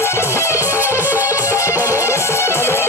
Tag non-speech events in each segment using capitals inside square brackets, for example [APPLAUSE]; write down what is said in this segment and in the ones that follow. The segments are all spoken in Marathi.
Thank you.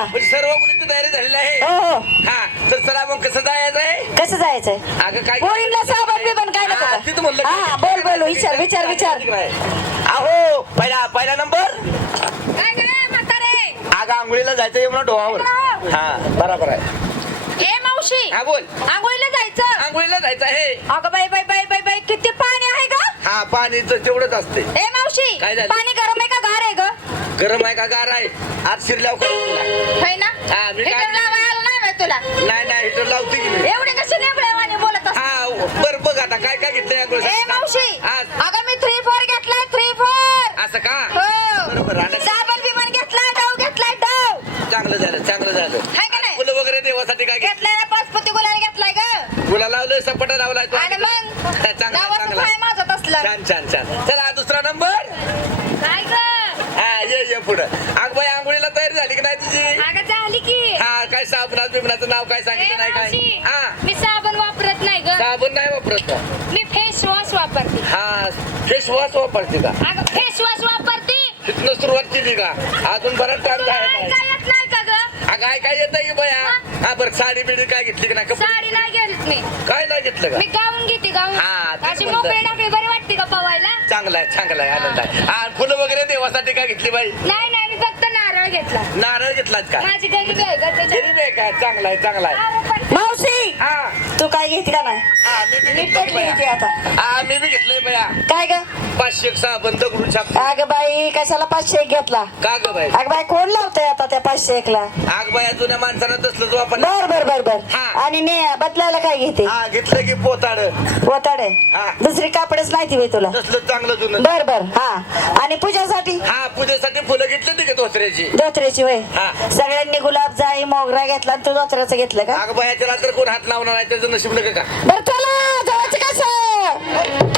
म्हणजे सर्व मुलींची तयारी झालेली आहे? हो हो. हा तर चला मग कसं जायचंय कसं जायचंय अगं काय पोरींना साबण बिबण काय नको? हा, का? तिथं म्हणलं हा बोल बोल विचार विचार विचार. अहो पहिला पहिला नंबर? काय काय म्हातारे? अगं आंघोळीला जायचं म्हणून डोहावर. हा बरोबर आहे. ए मावशी. हा बोल. आंघोळीला जायचं? आंघोळीला जायचं आहे. अगं बाई बाई बाई बाई बाई किती पाणी आहे ग? हा पाणी तर तेवढंच असते. ए मावशी काय झालं? पाणी गरम आहे का गार आहे ग? गरम आहे का गार आहे? आज शिरल्यावर करून तुला. होय ना? हा, मी काय- हिटर लावायला आलं नाही तुला? नाही नाही हिटर लावते की मी. एवढे कसे नेबळेवाने बोलत हा बर बघ आता काय काय ए मावशी हा, अगं मी थ्री फोर घेतलाय थ्री फोर असं का? हो. बरोबर आणि साबण बिबन घेतलाय डव घेतलाय डव. चांगलं झालं चांगलं झालं. हाय का नाही? फुलं वगैरे देवासाठी काय घेतलं? घेतलाय ना पाचपती गुलाल घेतलाय ग. फुला लावलं सपाटा लावलाय तो. आणि मग? चांगला चांगला. काय माझं तसलं. छान छान छान. चला दुसरा नंबर. काय ग? हा पुढं. अग बाई आंघोळीला तयारी झाली की नाही तुझी? अगं झाली की. हा काय साबणाचं बिबणाचं नाव काय सांगितलं नाही काय? हा. मी साबण वापरत नाही ग. साबण नाही वापरत का? मी फेस वॉश वापरते. हा फेस वॉश वापरते का? अगं फेस वॉश वापरते. तिथनं सुरुवात केली का? अजून बराच टाइम तुला काय काय येत की बया? हा? बरं साडी बिडी काय घेतली की नाही? कपडे साडी नाही घेत मी. काय नाही घेतलं का? मी गाऊन घेते गाऊन. हा, तेच अशी. मोकळी टाकली बरी वाटते का पवायला? चांगला आहे चांगला आहे आनंद आहे. हा फुलं वगैरे देवासाठी काय घेतली बाई? नाही नाही मी फक्त नारळ नारळ घेतला. नारळ घेतलाच का? माझी गरिबी आहे का त्याच्या गरीब आहे का चांगला आहे चांगला आहे. मावशी! हा. तू काय घेते का नाही? हा मी बी मी घेतलंय घेते बया. आता. हा मी बी घेतलंय बया. काय ग? पाचशे साबण दगडून छाप. अग बाई कशाला पाचशे एक घेतला? का ग बाई? अग बाई कोण लावतंय आता त्या पाचशे एकला? आग बाया जुन्या माणसानं तसलं जो आपण बर बर बर बर. हा. आणि ने बदलायला काय घेते? हा घेतलं की पोताड. पोताडे हा. दुसरी कापडच नाही ती बाई तुला. तसलं चांगलं जुनं. बर बर हा. आणि पूजासाठी? हा पूजेसाठी फुलं घेतली की धोत्र्याची धोत्र्याची वय. हा. सगळ्यांनी गुलाब जाई मोगरा घेतला आणि तू धोत्र्याचं घेतलं का? आग बाया त्याला तर कोण हात लावणार आहे त्याचं नशीब नका का? बर चला जायचं कसं?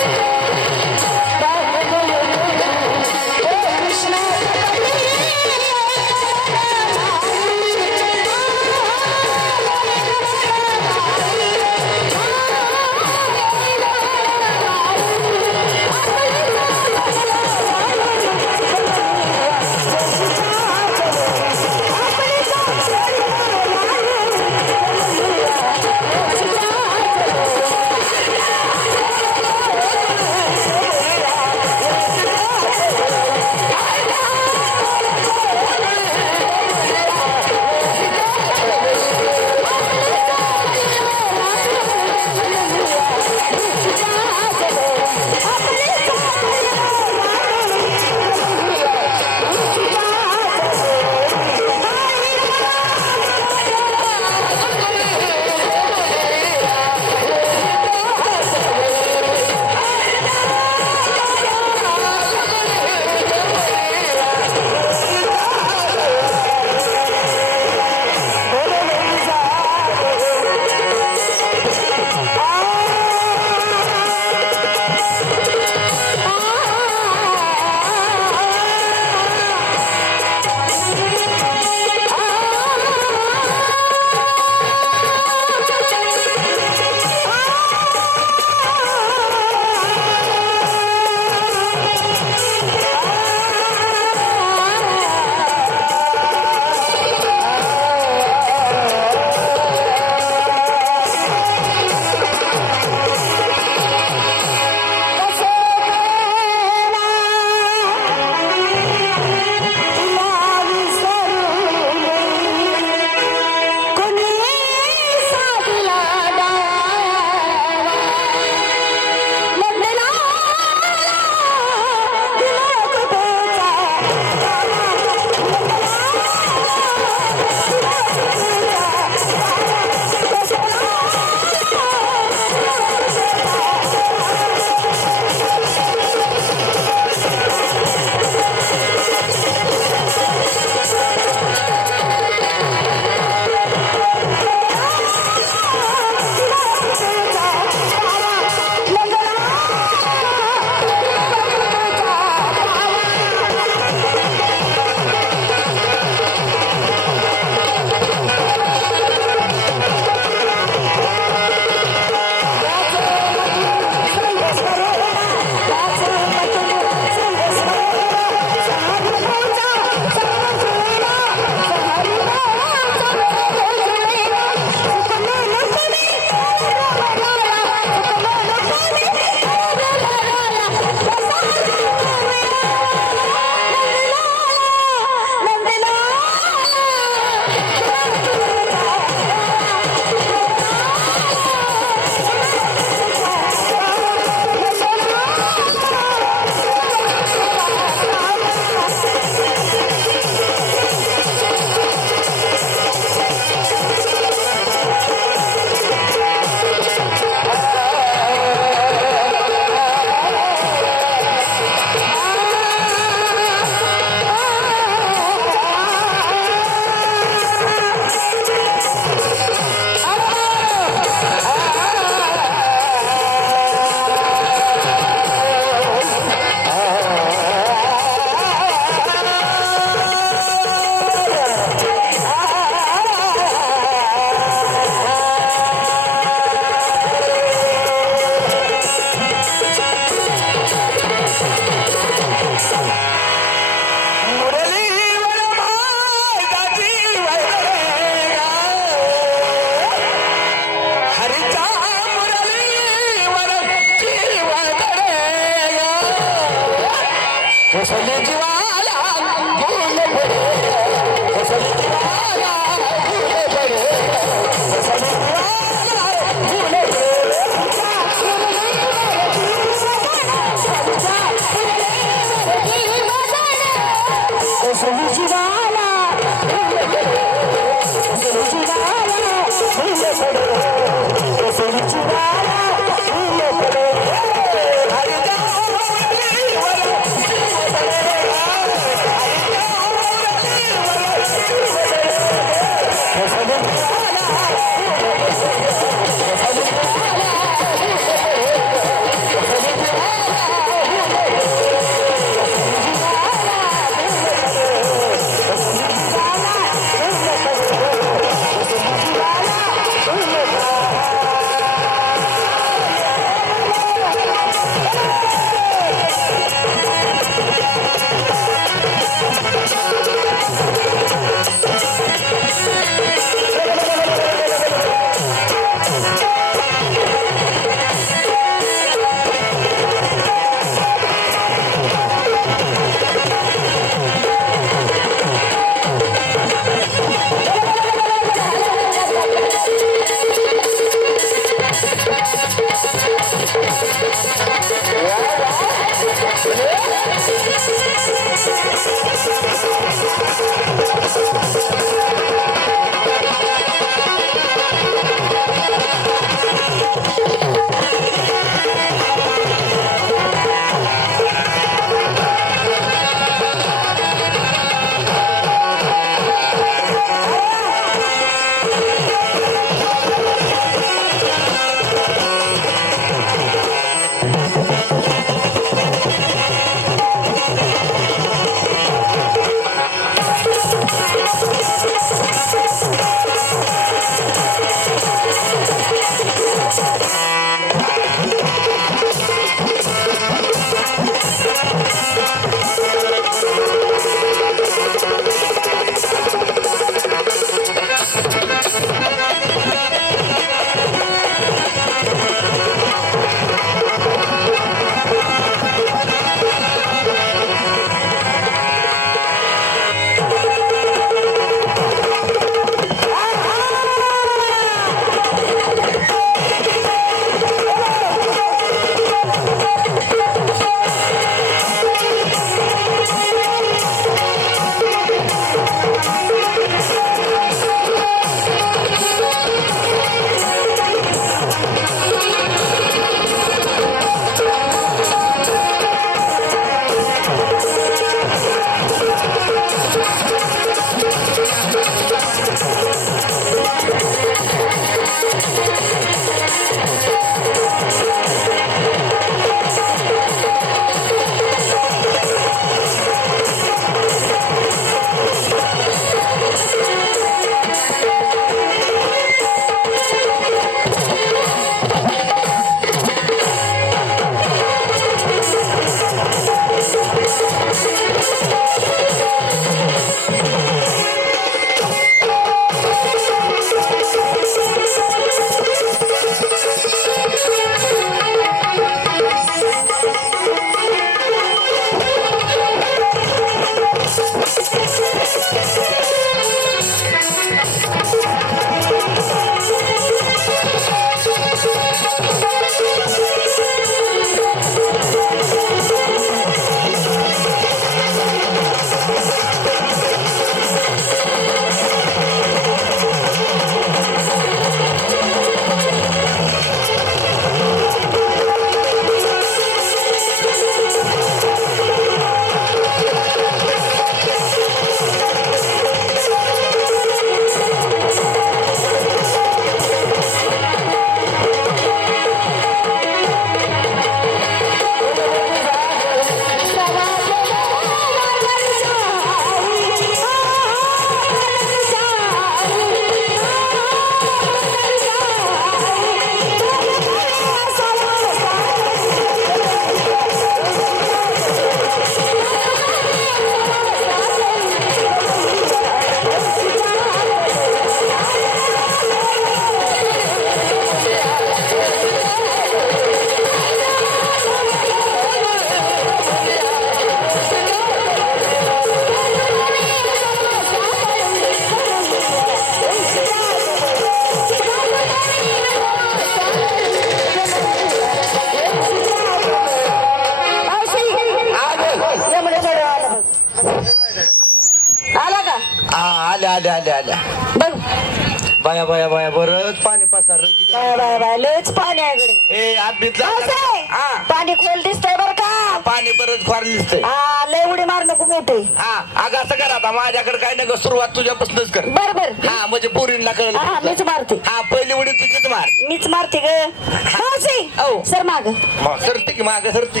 खोर दिसतंय. हा लय उडी मार नको मोठे. हा अगं असं कर आता माझ्याकडे काय नाही सुरुवात तुझ्यापासूनच कर. बर बर. हा म्हणजे पोरींना कळलं. हा मीच मारते. हा पहिली उडी तुझीच मार. मीच मारते ग. मावशी औ. सर माग. मग सरती की माग सरती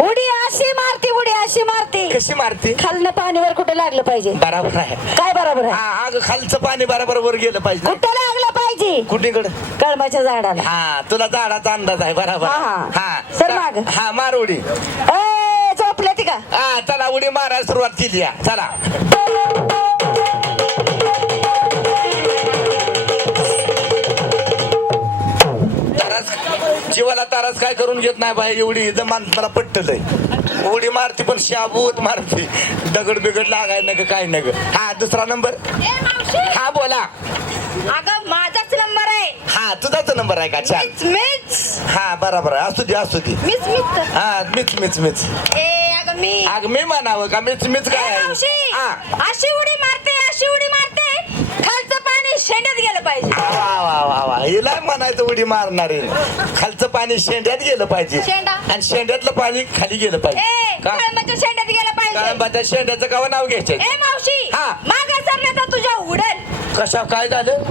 उडी अशी मारते उडी अशी मारते. कशी मारती? खालनं पाणीवर कुठे लागलं पाहिजे? बराबर आहे. काय बरोबर आहे? हा अगं खालचं पाणी बरोबर वर गेलं पाहिजे. कुठं लागलं पाहिजे? कुठीकडे? कळमाच्या झाडाला. हा तुला झाडाचा अंदाज आहे बरोबर. हा, हा. हा सर माग. हा मार उडी. ए झोपल्या ती का? हा चला उडी मारायला सुरुवात केली आहे. चला. तारास जीवाला तारास काय करून घेत नाही बाई एवढी इथं मला पट्टलंय उडी मारती पण शाबूत मारती. दगड बिगड लागाय नग काय नग. हा दुसरा नंबर. हा बोला. अगं माझाच नंबर आहे. हा तुझाच नंबर आहे का? छान मीच मीच. हा बरोबर आहे असू दे असू दे. मीच मीच. हा मीच मीच मीच. ए मी. अग मी म्हणावं का? मीच मीच ए, काय मावशी? हा. अशी उडी मारते अशी उडी मारते खालचं पाणी शेंड्यात गेलं पाहिजे. वा वा वा वा हिला म्हणायचं उडी मारणारे. खालचं पाणी शेंड्यात गेलं पाहिजे. शेंडा. आणि शेंड्यातलं पाणी खाली गेलं ए पाहिजे का? कळंबाच्या शेंड्यात गेलं पाहिजे. कळंबाच्या शेंड्याचं गाव नाव घ्यायचं ए मावशी हा. माग तुझ्या उडल कशा काय झालं?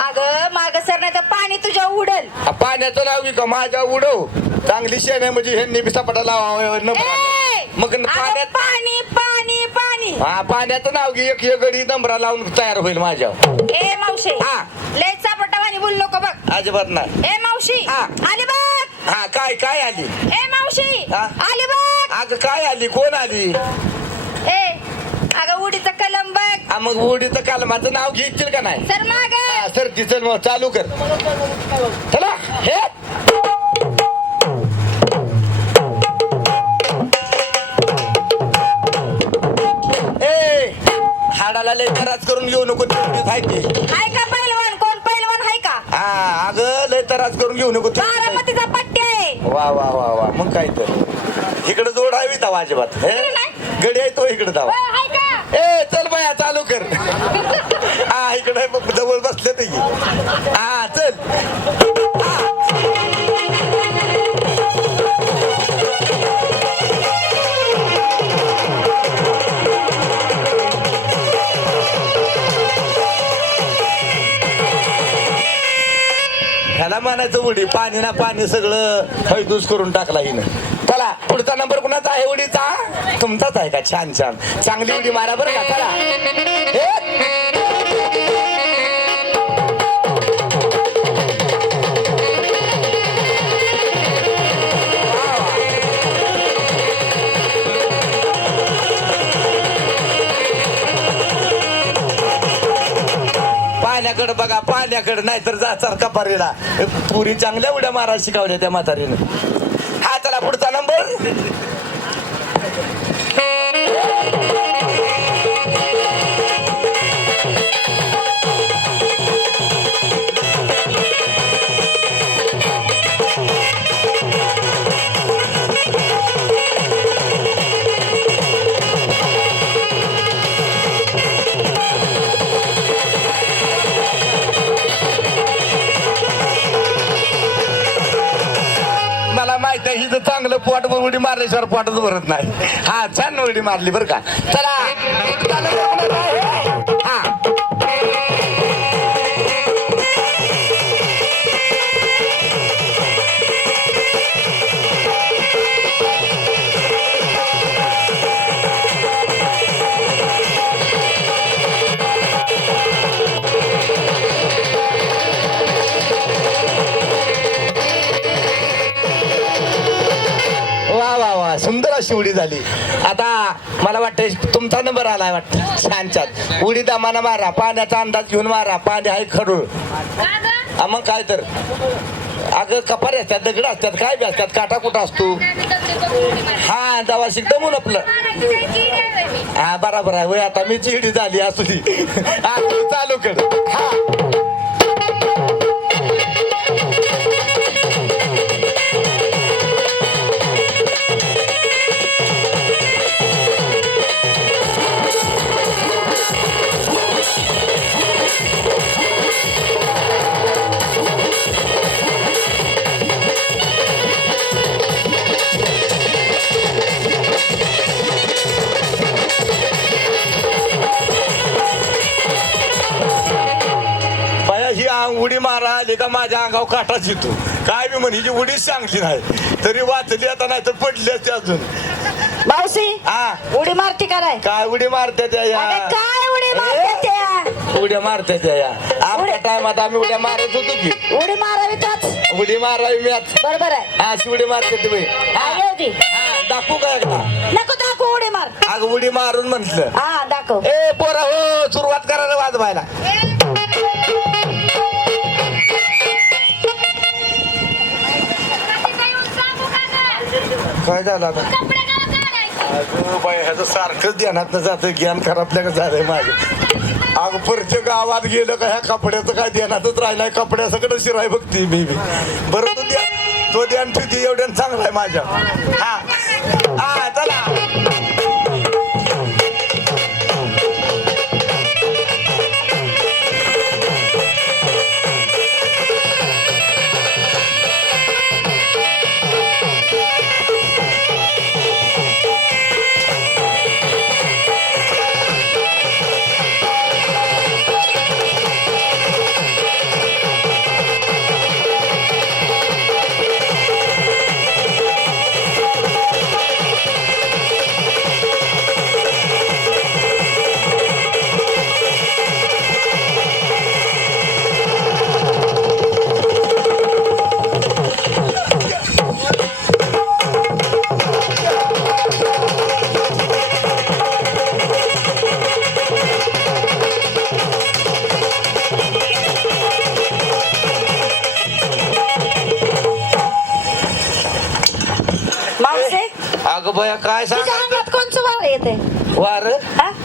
अगं माग सरण्याचं पाणी तुझ्या उडल. पाण्याचं नाव का माझ्या उडव चांगली शेण आहे म्हणजे ह्यांनी बिसापटा लावा न ए! मग अगं, पाण्यात पाणी पाणी पाणी. हा पाण्याचं नाव घे एक एक गडी नंबरा लावून तयार होईल माझ्या. ए मावशी. हा. लय चापटावानी बोल नको बघ. अजिबात नाही. ए मावशी. हा. आली बघ. हा काय काय आली? ए मावशी. हा. आली बघ. अग काय आली? कोण आली? ए अगं उडीचा कलम बघ. हा, मग उडीचं कालमाचं नाव घेतील का नाही? सर माग. हा, सर तिचं मग चालू कर. चला हे. ए हाडाला लय त्रास करून घेऊ नको तेवढीच आहे ती. हाय का पहिलवान कोण पहिलवान हाय का? हा अगं लय त्रास करून घेऊ नको तेवढीच आहे. बारामतीचा पट्टी आहे. वा वा वा वा. मग काय तर. इकडे जोड आहे तवा अजिबात. हे? गडी आहे तो इकडे हाय का? ए चल बाया चालू कर. [LAUGHS] हा इकडे जवळ बसले ते. हा चल. ह्याला म्हणायचं उडी पाणी ना पाणी सगळं हैदूस करून टाकला हिनं. करा पुढचा नंबर कुणाचा आहे उडीचा तुमचाच आहे का? छान छान. चांगली उडी मारा बरं का करा पाण्याकडे बघा पाण्याकडे नाहीतर जाचार कपारीला. पुरी चांगल्या उड्या मारा शिकवल्या त्या म्हातारीनं. ハハハハ! चांगलं उडी मारल्याशिवाय पोटात भरत नाही. हा छान उडी मारली बरं का. चला. सुंदर अशी उडी झाली. आता मला वाटतं तुमचा नंबर आलाय वाटतं. छान छान. उडी दामाना मारा पाण्याचा अंदाज घेऊन मारा पाणी आहे खडूळ. मग काय तर. अगं कपारी असतात दगड असतात काय बी असतात काटा कुठं असतो? हा दवा शिक दमून आपलं. हा बराबर आहे वय आता मी चिडी झाली असू ती हा, चालू कर हा का माझ्या अंगावर काटाच येतो. काय मी म्हणे हिची उडीच चांगली नाही. तरी वाचली आता नाही तर पडली असते अजून. मावशी हा. उडी मारती का नाही? काय उडी मारते त्या या. काय उडी मारते त्या? उड्या मारते त्या या. आमच्या टायमात आम्ही उड्या मारत होतो की. उडी मारावी तोच उडी मारावी मी आज. बरोबर आहे. हा अशी उडी मारते तुम्ही हा. दाखवू का एकदा? नको दाखव उडी मार. अगं उडी मारून म्हंटल. हा दाखव. ए पोरा हो सुरुवात करा रे वाजवायला. काय झालं आता? अगं बाई ह्याचं सारखंच ध्यानात जातं ज्ञान खराबल्या का झालंय माझं? अगं परच्या गावात गेलं का ह्या कपड्याचं काय ध्यानातच राहिलाय कपड्या सगळं शिराय बघते मी बी. बरं तू ध्यान तो ध्यान ठेवते एवढ्यानं चांगला आहे माझ्या. हा. हा चला.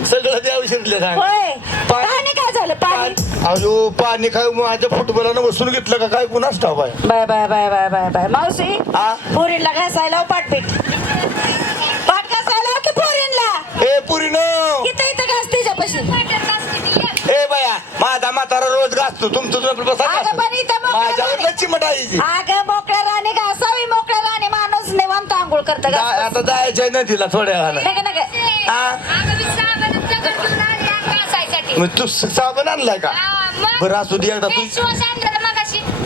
सगळं द्यावं शिरले सांग होय. पाणी- पाणी काय झालं? पाणी. अजो पाणी काय माझ्या फुटबॉलानं बसून घेतलं का काय? कुणाच ठाव आहे? Bye bye bye bye bye bye. मावशी हा? पुरीला घासायला पाठपीठ पाठ घासायला की पुरीला? ए पुरीनो! इथं इथं घास तिच्यापाशी. ए बाया माझा म्हातारा रोज घासतो. तुमचं तुम्ही बसा अगं पण इथं मोकळं माझ्यावर. चिमट आहे हिची. अगं मोकळ्या राणी घासावी मोकळ्या राणी माणूस निवांत आंघोळ करत आता जायचंय नदीला थोड्या वेळानं. नका नका हा? मग तू साबण आणलाय का? बरं असू दे एकदा तू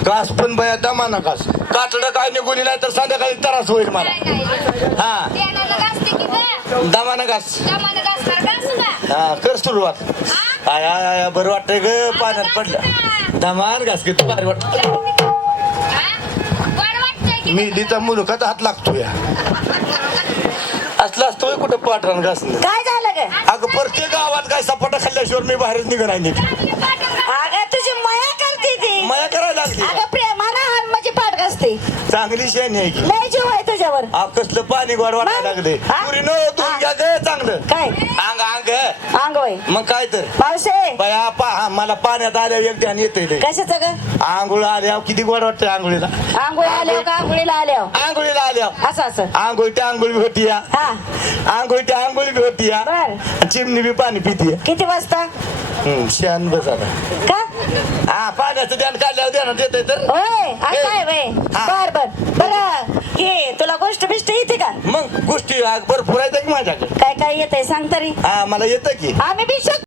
घास पण बया दमाना घास. कातडं काय निघून नाही तर संध्याकाळी त्रास होईल मला. हा. दमाना घास हा कर सुरुवात. आय आय आय बरं वाटतंय ग पाण्यात पडलं. दमान घास की तू भारी वाटत. मेलीचा मुलखात हात लागतो या असलं असतं कुठं पाठरान घासणं? काय झालं ग? अगं प्रत्येक गावात काय सपाटा खाल्ल्याशिवाय मी बाहेरच निघणार नाही. अगं तुझी मया करते ती. मया करायला अगं चांगली शेणी आहे की? लय जीव आहे तुझ्यावर. आ, कसलं पाणी गोड वाटायला मग? लागले हा? घ्या ग चांगलं. काय? अंग अंग अंग होय. मग काय तर. मावशे. बया पा हा, मला पाण्यात आल्यावर एक ध्यान येते कशाचं ग? आंघोळ आल्यावर किती गोड वाटतंय आंघोळीला. आंघोळ आल्यावर का आंघोळीला आल्यावर? आंघोळीला आल्यावर. असं असं. आंघोळी त्या आंघोळी बी होती या. हा. आंघोळी त्या आंघोळी बी होती या. बर. चिमणी बी पाणी पिती किती वाजता? शान बस का? हा पाण्याचं ध्यान काढल्यावर ध्यानात येते तर. होय असं आहे वय. हा. बर बर. बरं हे तुला गोष्ट बिष्ट येते का? मग गोष्टी भरपूर आहेत की माझ्याकडे. काय काय येते सांग तरी. हा मला येतं की. आम्ही बी शिक